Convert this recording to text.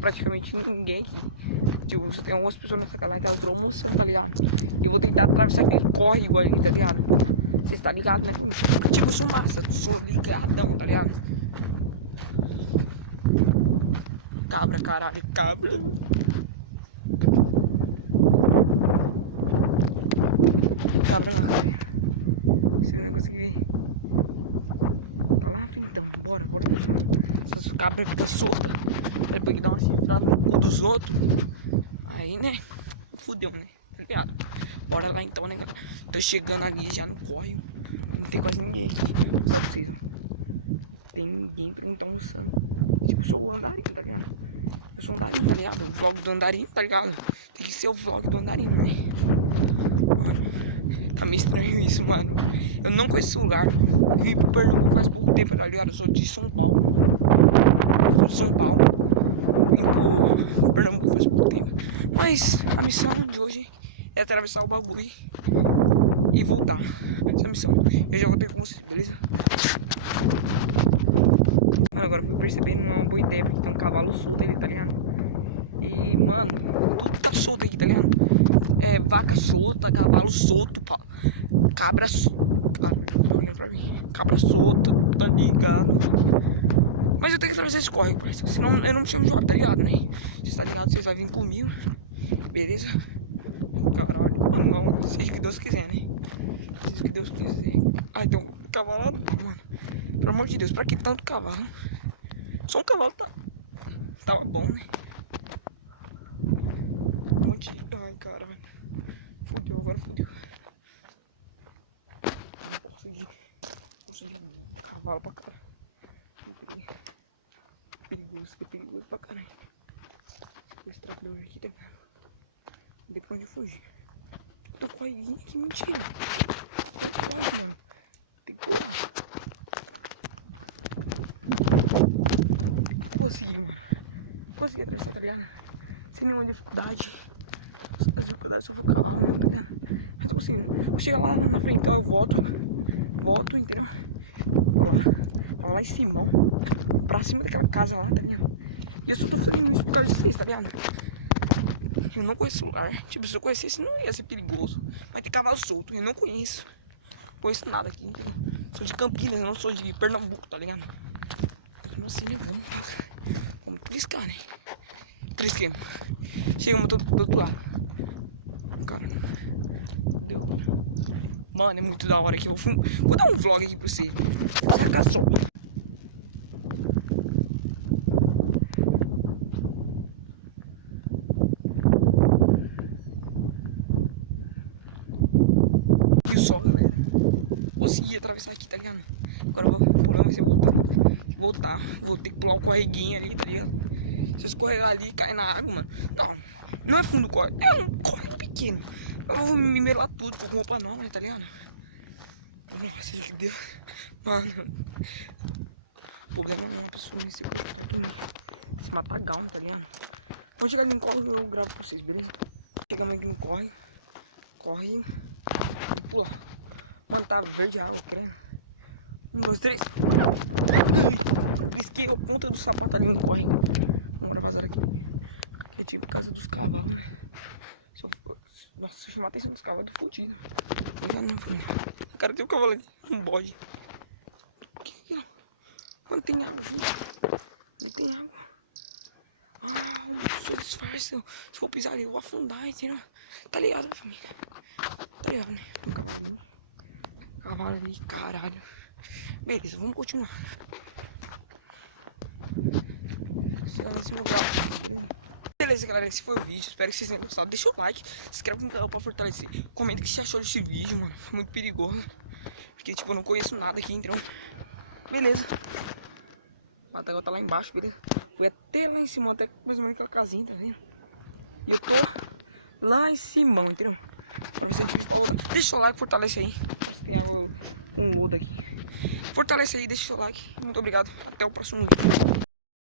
praticamente ninguém aqui. Tipo, tem algumas pessoas nessa galera que tá promoção, tá ligado? E eu vou tentar atravessar aquele córrego ali, tá ligado? Vocês tá ligado, né? Tipo, eu sou massa, sou ligadão, tá ligado? Cabra, caralho, cabra. Cabra, você não vai conseguir ver. Tá lá, então, bora. Essas cabras ficam soltas. Depois que dá uma chifrada no cu dos outros. Aí, né? Fudeu, né? Tá ligado? Bora lá então, né, galera? Tô chegando ali já no córrego. Não tem quase ninguém aqui, né? Pra vocês. Tem ninguém pra mim tá almoçando. Tipo, eu sou o andarinho, tá ligado? Eu sou o andarinho, tá ligado? O vlog do andarinho, tá ligado? Tem que ser o vlog do andarinho, né? Mano, tá meio estranho isso, mano. Eu não conheço esse lugar. Vim pro Pernambuco faz pouco tempo, tá ligado? Eu sou de São Paulo. Eu sou de São Paulo. Vim pro Pernambuco faz pouco tempo. Mas a missão de hoje é atravessar o bagulho e voltar. Essa é a missão. Eu já voltei com vocês, beleza? Mano, agora eu fui percebendo uma boa ideia, porque tem um cavalo solto ali, tá ligado? E, mano, tudo tá solto aqui, tá ligado? É, vaca solta, cavalo solto, cabra solta. Tá olhando pra mim. Cabra solta, tá ligado? Mas eu tenho que atravessar esse córrego, parceiro. Senão eu não me chamo de jogo, tá ligado, né? Vocês tá ligado? Vocês vão vir comigo. Beleza? Caralho, não, seja o que Deus quiser, né? Seja o que Deus quiser. Ai, tem um cavalo lá, mano. Pelo amor de Deus, pra que tanto cavalo? Só um cavalo tava bom, né? Um monte de... Ai, caralho. Fudeu, agora fudeu. Consegui. Cavalo pra caralho. Perigoso pra caralho. Esse trabalhador aqui, tá vendo? Não tem pra onde fugir. Tô com a ilha aqui, mentira. Olha, mano. Tem que correr. Consegui, mano. Consegui atravessar, tá ligado? Sem nenhuma dificuldade. Só vou cavalo mesmo, tá ligado? Mas tô conseguindo. Vou chegar lá na frente, então eu volto, entendeu? Vou lá em cima, ó. Pra cima daquela casa lá, tá ligado? E eu só tô fazendo isso por causa de vocês, tá ligado? Eu não conheço esse lugar. Tipo, se eu conhecesse não ia ser perigoso. Mas tem cavalo solto, eu não conheço. Não conheço nada aqui, entendeu? Sou de Campinas, eu não sou de Pernambuco, tá ligado? Não sei, né? Vamos triscar, né? Trisquemos. Chegamos do outro lado. Cara, deu. Mano, é muito da hora aqui. Vou dar um vlog aqui pra vocês. Vai ficar só. Consegui atravessar aqui, tá ligado? Agora o problema vai ser voltar. Vou ter que pular um correguinho ali, tá ligado? Se eu escorregar ali e cair na água, mano. Não é fundo do córrego, é um córrego pequeno. Eu vou me melar tudo com roupa nova, tá ligado? Nossa, meu Deus. Mano. O problema não é uma pessoa nesse matagal, tá ligado? Vamos chegar ali no córrego e eu gravo pra vocês, beleza? Chegamos aqui no córrego. Pula. Mano, tá verde a água, crendo. 1, 2, 3. Risquei a ponta do sapato ali no corre. Vamos gravar aqui. Aqui é tipo casa dos cavalos. Nossa, se eu chamar a atenção dos cavalos, eu tô fudido. Eu já não fui. Cara, tem um cavalo ali, um bode. Mano, tem água, filho. Não tem água. Ah, sou disfarce. Se for pisar ali, eu vou afundar, entendeu? Tá ligado, família? Tá ligado, né? Um cavalinho. Cavalo ali, caralho. Beleza, vamos continuar. Chegando nesse lugar. Beleza, galera, esse foi o vídeo. Espero que vocês tenham gostado. Deixa o like, se inscreve no canal pra fortalecer. Comenta o que você achou desse vídeo, mano. Foi muito perigoso. Porque, tipo, eu não conheço nada aqui, então. Beleza. O matagal tá lá embaixo, beleza? Fui até lá em cima, até mais ou menos aquela casinha, tá vendo? E eu tô lá em cima, entendeu? Deixa o like, fortalece aí. Tem um lodo aqui. Fortalece aí, deixa o like. Muito obrigado. Até o próximo vídeo.